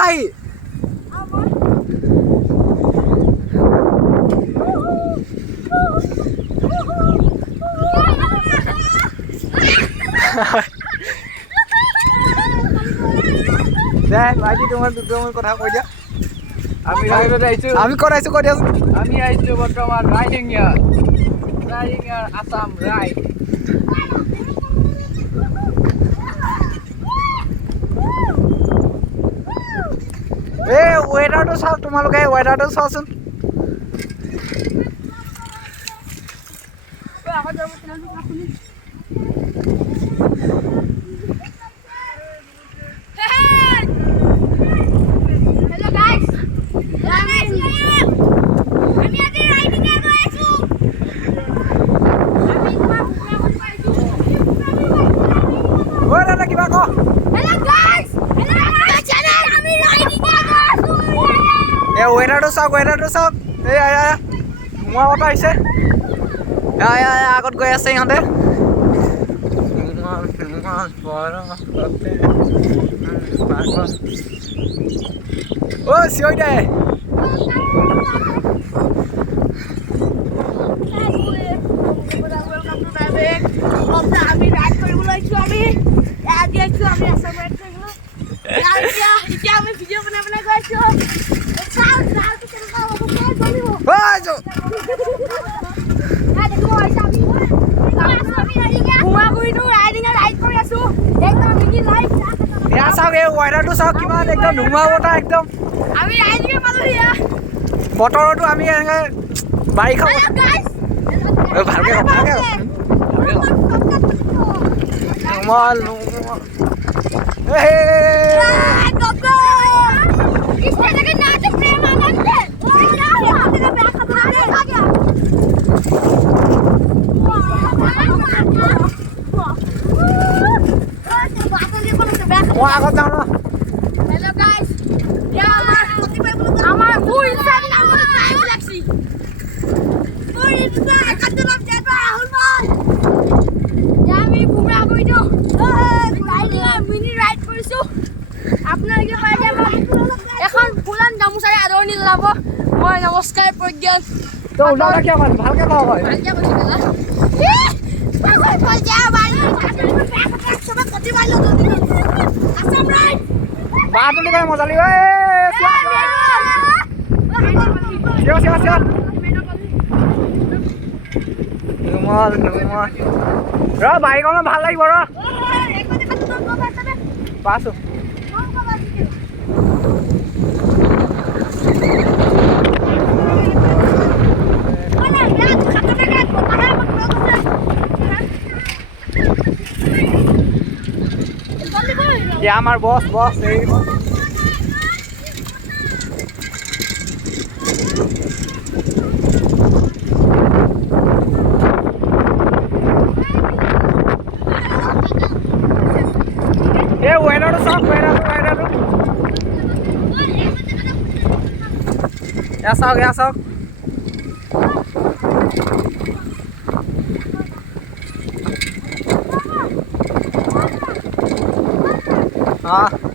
খাই দে ভাইটি তোমাৰ দুটামান কথা কৈ দিয়া আমি ৰাইডত আহিছোঁ আমি কৰাইছো কৈ দিয়াচোন আমি আহিছোঁ বৰ্তমান ৰাইডিং ইয়াৰ আছাম ৰাইড এই ৱেডাৰটো চাওক তোমালোকে ৱেডাৰটো চাওচোন কিবা ক ৱেডাৰটো চাওক এই ধুমুহা বতাহ আহিছে আগত গৈ আছে ইহঁতে অ চিঞৰি দে আমি ৰাইড কৰিবলৈ আহিছোঁ আমি আজি আহিছোঁ আমি আছাম ৰাইড কৰিবলৈ এতিয়া আমি ভিডিঅ' বনাই গৈ আছোঁ চাওক এই ৱেডাৰটো চাওক কিমান একদম ধুমুহা বতাহ একদম আমি ৰাইডিং পালোঁ বতৰতো আমি এনেকে বাৰিষা ভালকে মই আগত যাওঁ ন Hello guys. আমার ফুল ইনসাইড আমার টাইম লাগছি ফুল ইনসাইড কাটলাম যেটা রাহুল ভাই আমি ঘুরে কইছো মিনি রাইড কৰিছো আপোনালোকে পাই যাব এখন ফুলান গামুচাৰে আদৰণি জনাব মই নমস্কাৰ প্ৰজ্ঞান তো ওলালা কি আমাৰ ভালকে কও হয় ভালকে কৈছো না পাগল পজা বাই সব কতি মাইলো আসাম রাইড বাটলি করে মজা লিও বাইকখন ভাল লাগিব ৰ পাছো আমাৰ বস এই ৱেডাৰটো চাওক ৱেডাৰটো চাওক हाँ